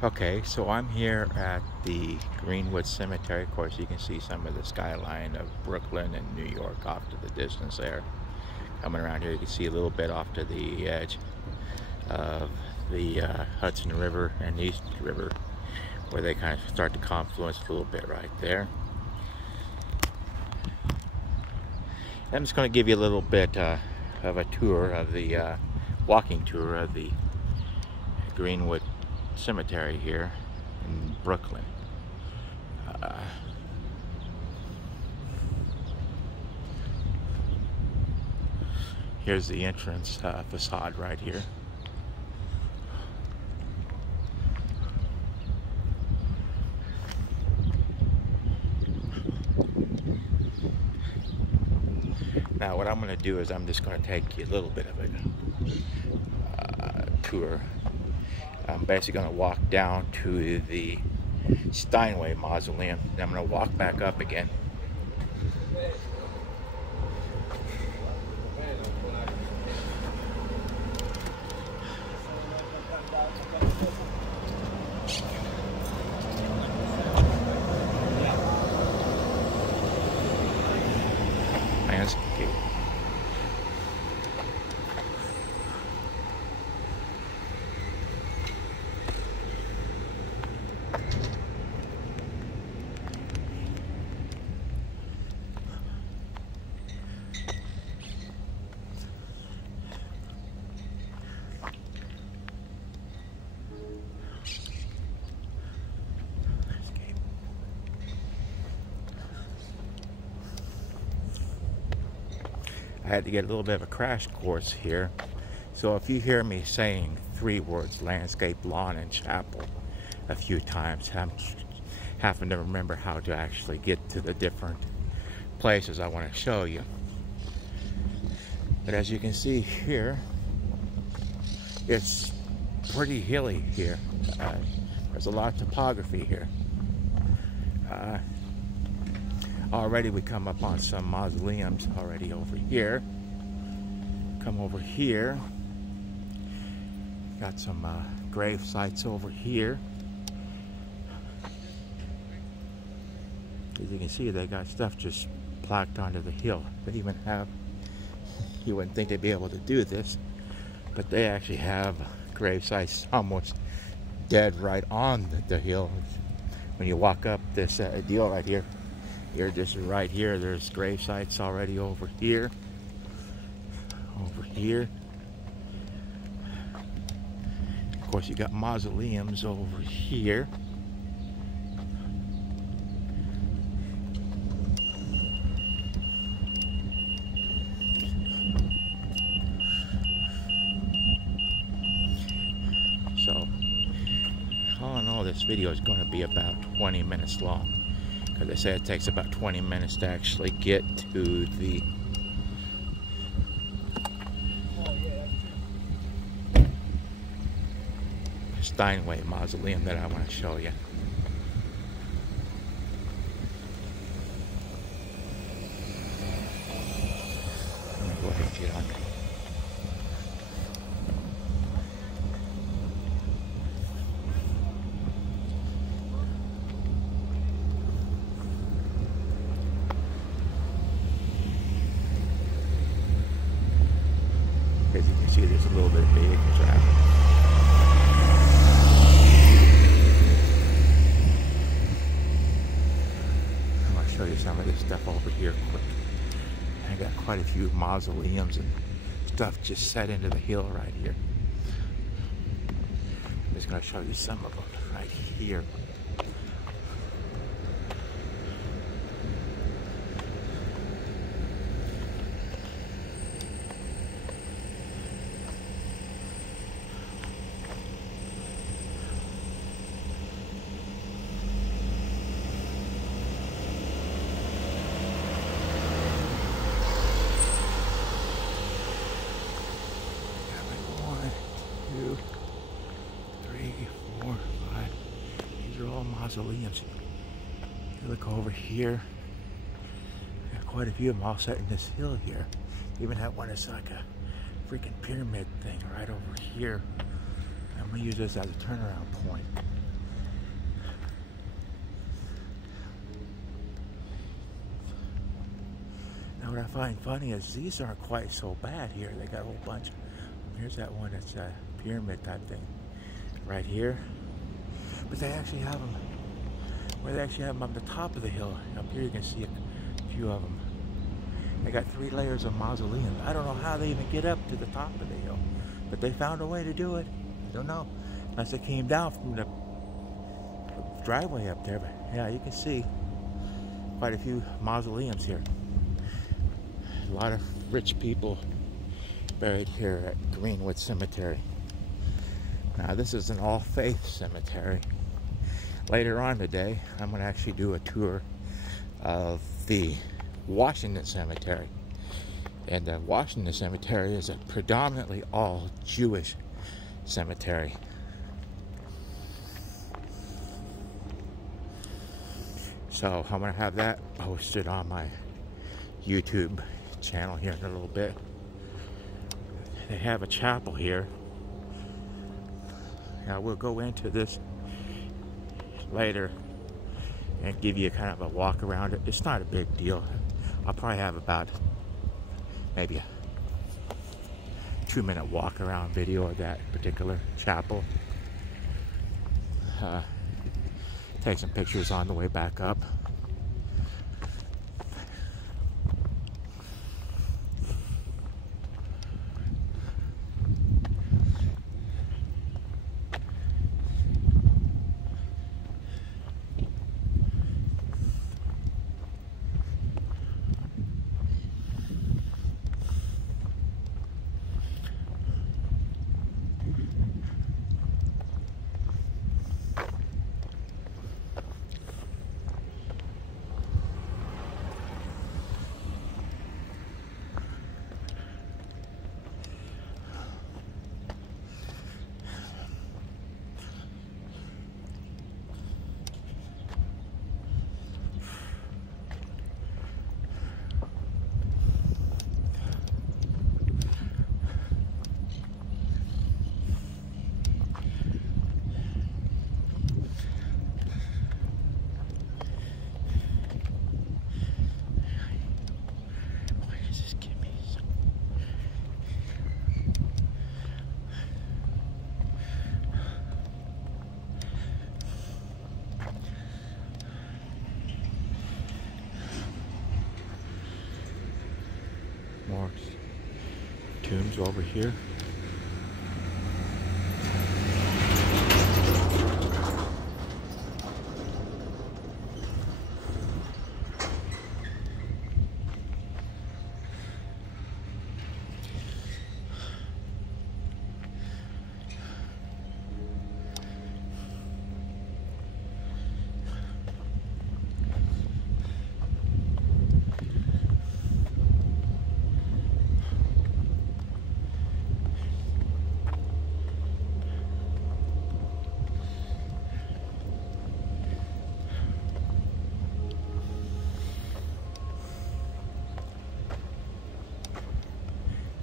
Okay, so I'm here at the Greenwood Cemetery. Of course, you can see some of the skyline of Brooklyn and New York off to the distance there. Coming around here, you can see a little bit off to the edge of the Hudson River and East River, where they kind of start to confluence a little bit right there. I'm just going to give you a little bit of a tour of the walking tour of the Greenwood Cemetery here in Brooklyn. Here's the entrance facade right here. Now what I'm going to do is I'm just going to take you a little bit of a tour. I'm basically going to walk down to the Steinway Mausoleum, and I'm going to walk back up again. I had to get a little bit of a crash course here. So if you hear me saying 3 words, landscape, lawn, and chapel, a few times, I'm having to remember how to actually get to the different places I want to show you. But as you can see here, it's pretty hilly here. There's a lot of topography here. Already we come up on some mausoleums already over here. Come over here. Got some grave sites over here. As you can see, they got stuff just plaqued onto the hill. They even have, you wouldn't think they'd be able to do this, but they actually have grave sites almost dead right on the hill. When you walk up this deal right here, you're just right here. There's grave sites already over here. Over here. Of course, you got mausoleums over here. So, all in all, this video is going to be about 20 minutes long. Because they say it takes about 20 minutes to actually get to the Steinway Mausoleum that I want to show you. Let me go ahead and get on. As you can see, there's a little bit of vehicle traffic. I'm going to show you some of this stuff over here quick. I got quite a few mausoleums and stuff just set into the hill right here. I'm just going to show you some of them right here. Mausoleums. You look over here, got quite a few of them all set in this hill here. Even that one is like a freaking pyramid thing right over here. I'm gonna use this as a turnaround point. Now what I find funny is these aren't quite so bad here. They got a whole bunch. Here's that one that's a pyramid type thing right here. But they actually have them, where they actually have them on the top of the hill. Up here you can see a few of them. They got 3 layers of mausoleums. I don't know how they even get up to the top of the hill, but they found a way to do it. I don't know, unless they came down from the driveway up there. But yeah, you can see quite a few mausoleums here. A lot of rich people buried here at Greenwood Cemetery. Now this is an all-faith cemetery. Later on today, I'm going to actually do a tour of the Washington Cemetery. And the Washington Cemetery is a predominantly all Jewish cemetery. So I'm going to have that posted on my YouTube channel here in a little bit. They have a chapel here. Now we'll go into this later and give you kind of a walk around it. It's not a big deal. I'll probably have about maybe a 2-minute walk around video of that particular chapel. Take some pictures on the way back up. More tombs over here.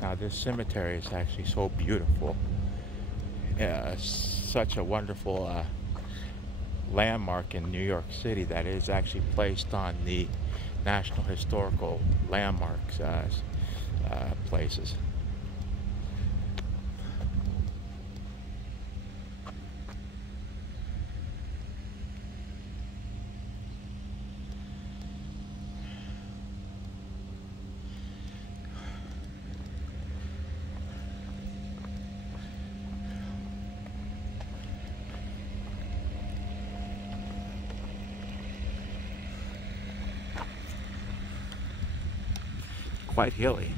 Now this cemetery is actually so beautiful. Such a wonderful landmark in New York City that is actually placed on the National Historical Landmarks places. Quite hilly.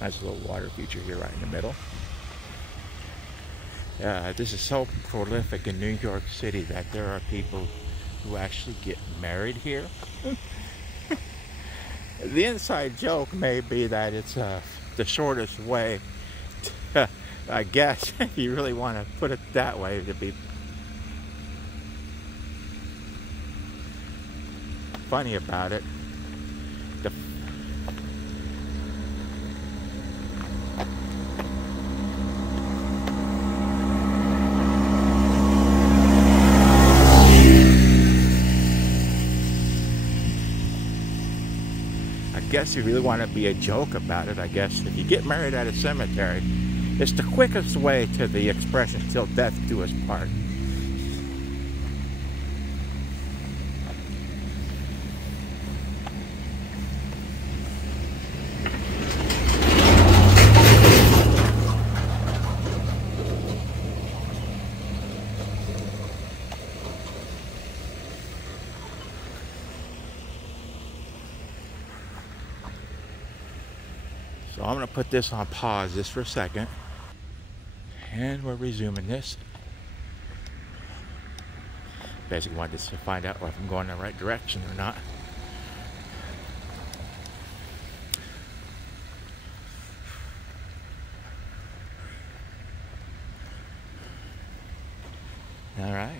Nice little water feature here right in the middle. This is so prolific in New York City that there are people who actually get married here. The inside joke may be that it's the shortest way to, I guess, if you really want to put it that way, to be funny about it. I guess you really want to be a joke about it, I guess if you get married at a cemetery, it's the quickest way to the expression "till death do us part." So I'm going to put this on pause just for a second. And we're resuming this. Basically wanted to find out if I'm going in the right direction or not. All right.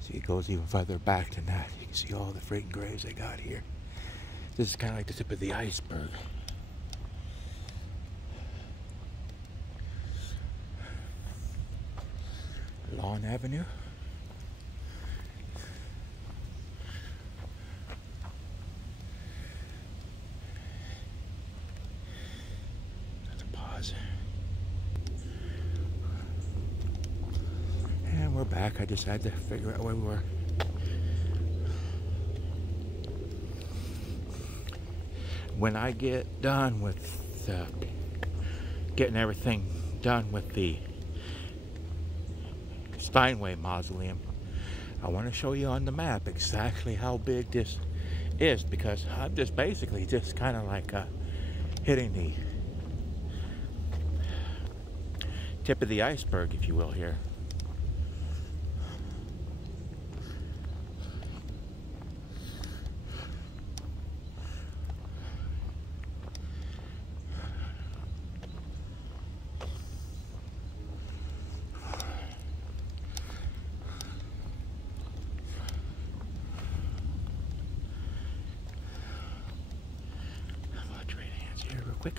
See, it goes even further back than that. You can see all the freaking graves they got here. This is kind of like the tip of the iceberg. Lawn Avenue. That's a pause. And we're back. I just had to figure out where we were. When I get done with getting everything done with the Steinway Mausoleum, I want to show you on the map exactly how big this is, because I'm just basically just kind of like hitting the tip of the iceberg, if you will, here. Quick.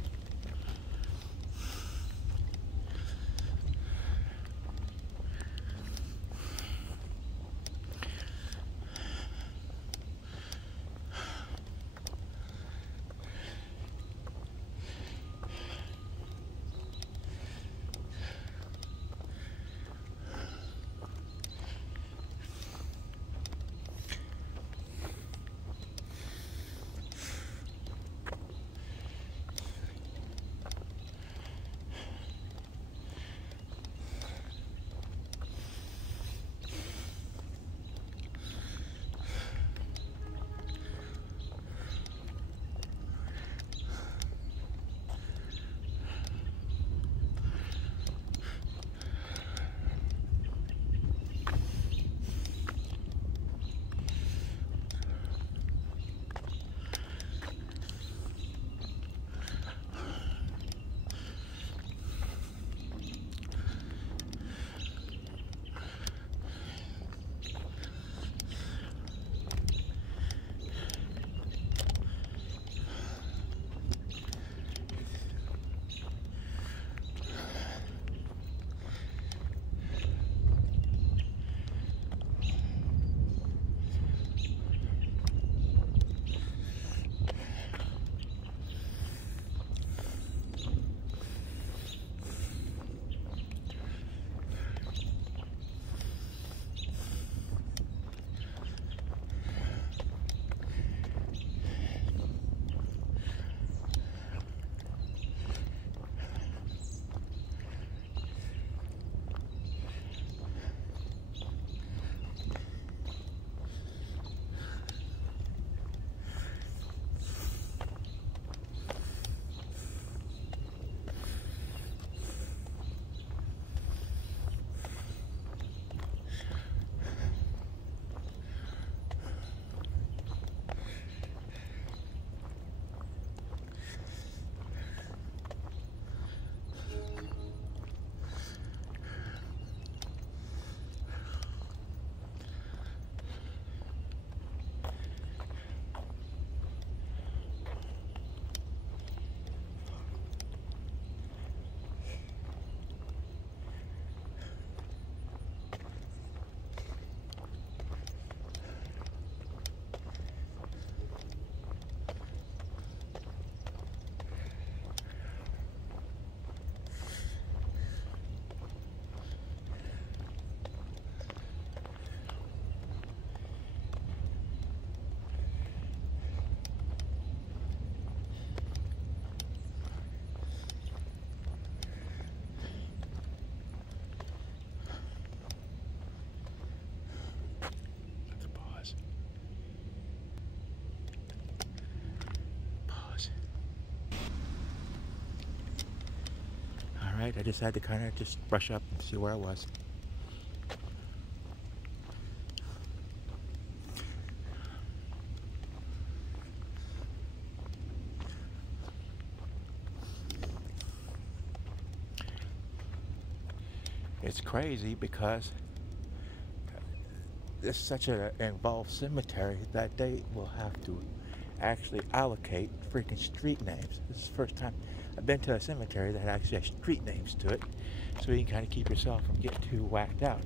night, I just had to kind of just brush up and see where I was. It's crazy because it's such an involved cemetery that they will have to actually allocate freaking street names. This is the first time I've been to a cemetery that actually has street names to it, so you can kind of keep yourself from getting too whacked out.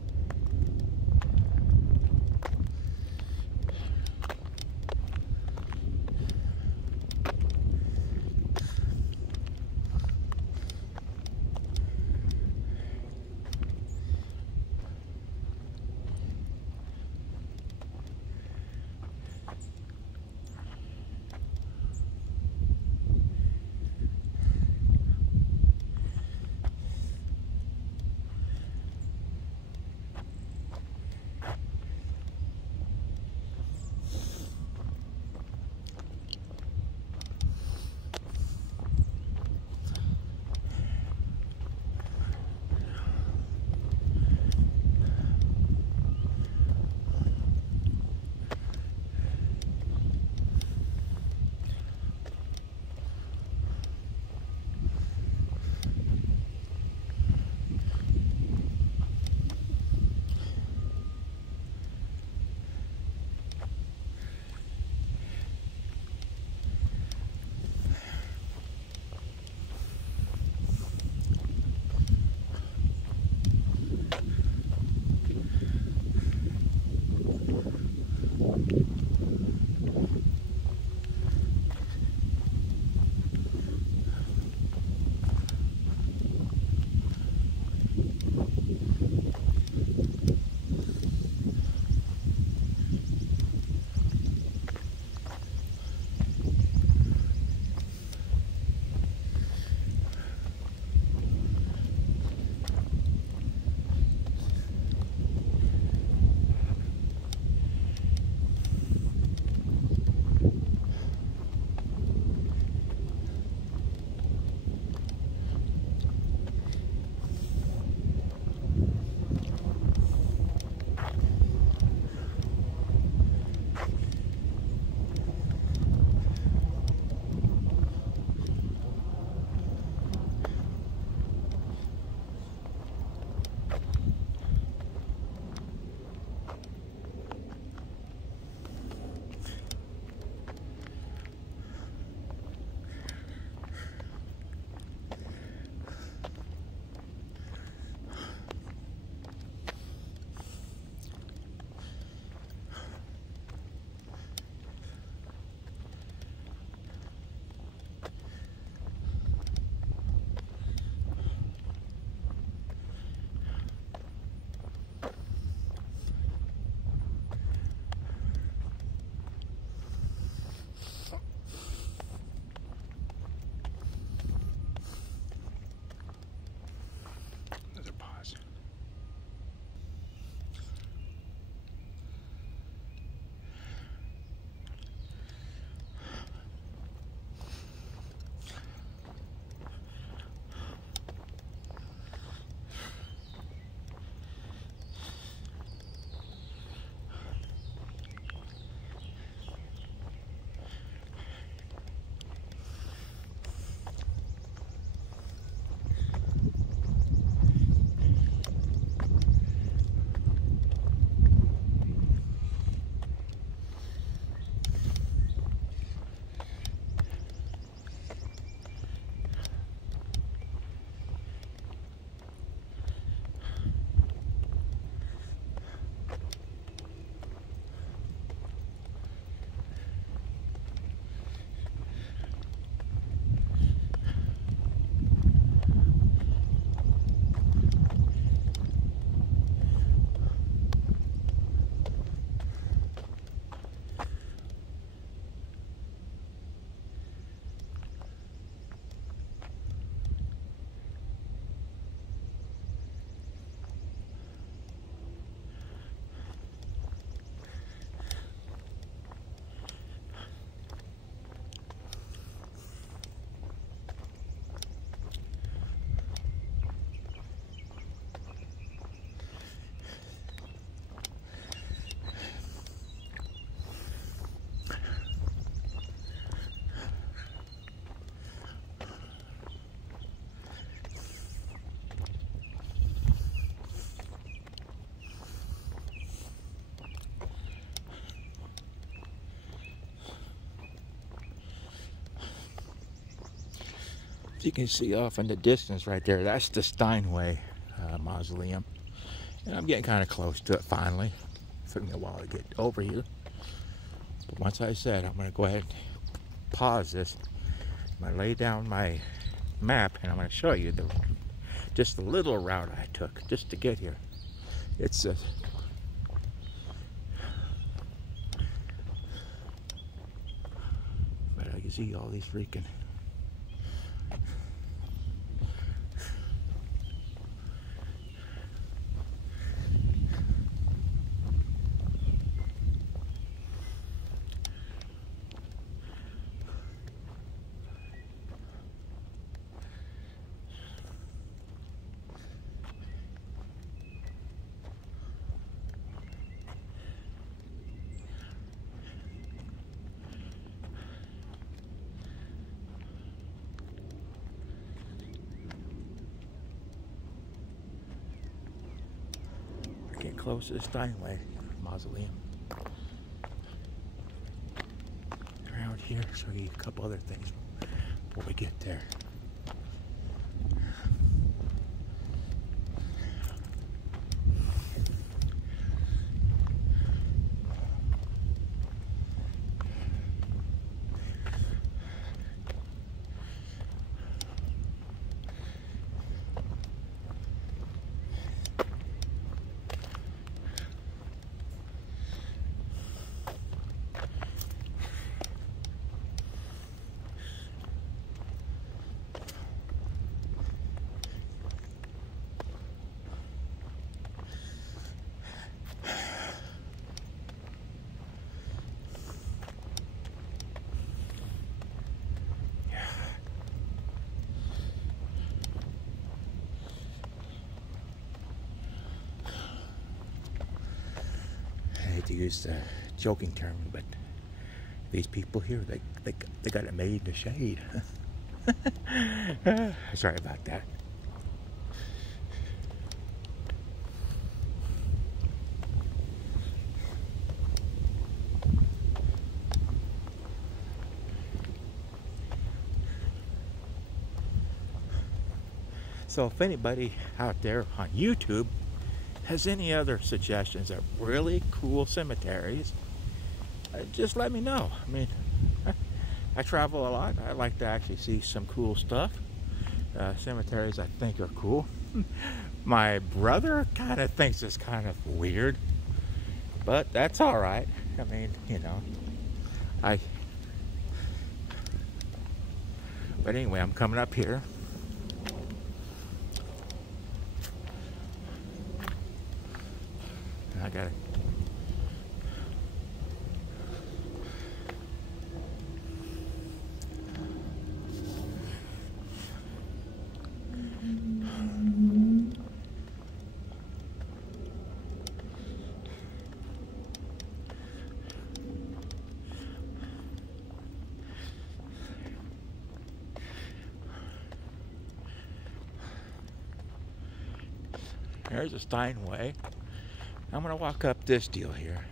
You can see off in the distance right there, that's the Steinway Mausoleum. And I'm getting kind of close to it finally. It took me a while to get over here. But once I said, I'm going to go ahead and pause this. I'm going to lay down my map and I'm going to show you just the little route I took just to get here. It's but I can see all these freaking getting close to the Steinway Mausoleum. Around here, show you a couple other things before we get there. To use the joking term, but these people here, they got it made in the shade. Sorry about that. So if anybody out there on YouTube has any other suggestions of really cool cemeteries, just let me know. I mean, I travel a lot. I like to actually see some cool stuff. Cemeteries I think are cool. My brother kind of thinks it's kind of weird, but that's all right. I mean, you know, but anyway, I'm coming up here. I got it. There's a Steinway. I'm gonna walk up this deal here.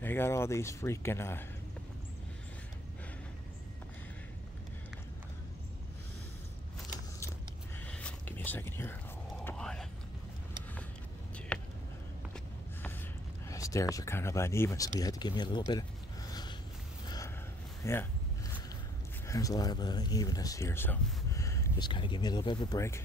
They got all these freaking give me a second here. 1, 2. The stairs are kind of uneven, so you had to give me a little bit of, yeah. There's a lot of unevenness here, so just kind of give me a little bit of a break.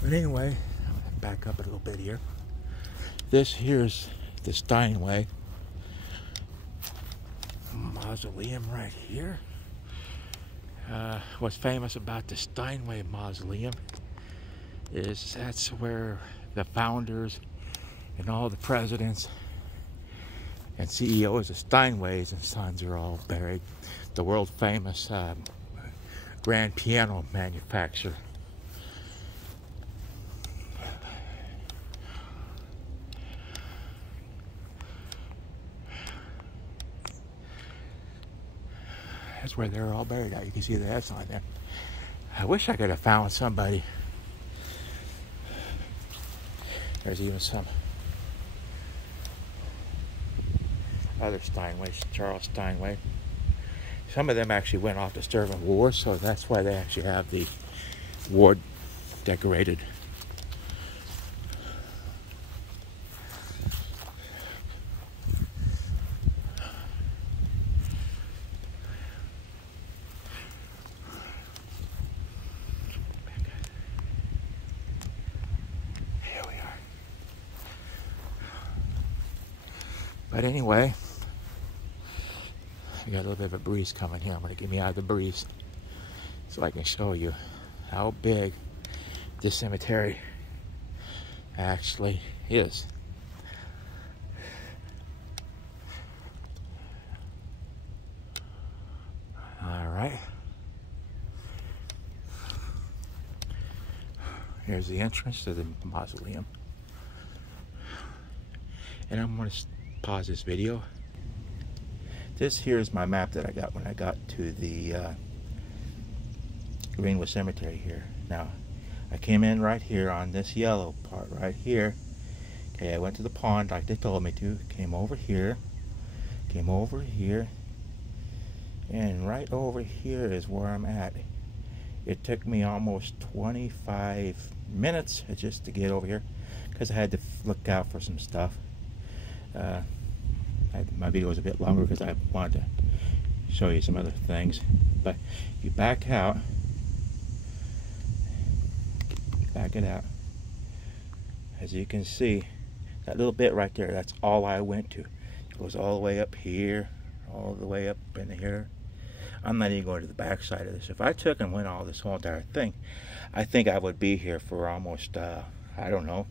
But anyway, I'm going to back up a little bit here. This here's the Steinway Mausoleum right here. What's famous about the Steinway Mausoleum is that's where the founders and all the presidents and CEOs of Steinways and Sons are all buried. The world famous grand piano manufacturer. That's where they're all buried at. You can see the S on there. I wish I could have found somebody. There's even some other Steinways, Charles Steinway. Some of them actually went off to serve in war, so that's why they actually have the war decorated. Here we are. But anyway, I got a little bit of a breeze coming here. I'm going to get me out of the breeze so I can show you how big this cemetery actually is. All right. Here's the entrance to the mausoleum. And I'm going to pause this video. This here is my map that I got when I got to the Greenwood Cemetery here. Now, I came in right here on this yellow part right here. Okay, I went to the pond like they told me to. Came over here, and right over here is where I'm at. It took me almost 25 minutes just to get over here because I had to look out for some stuff. My video was a bit longer because I wanted to show you some other things. But if you back it out, as you can see, that little bit right there, that's all I went to. It goes all the way up here, all the way up in here. I'm not even going to the back side of this. If I took and went all this whole entire thing, I think I would be here for almost, I don't know,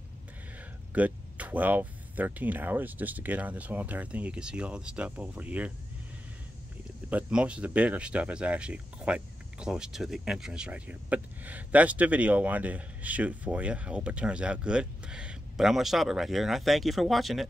good 12, 13 hours just to get on this whole entire thing. You can see all the stuff over here. But most of the bigger stuff is actually quite close to the entrance right here. But that's the video I wanted to shoot for you. I hope it turns out good. But I'm going to stop it right here, and I thank you for watching it.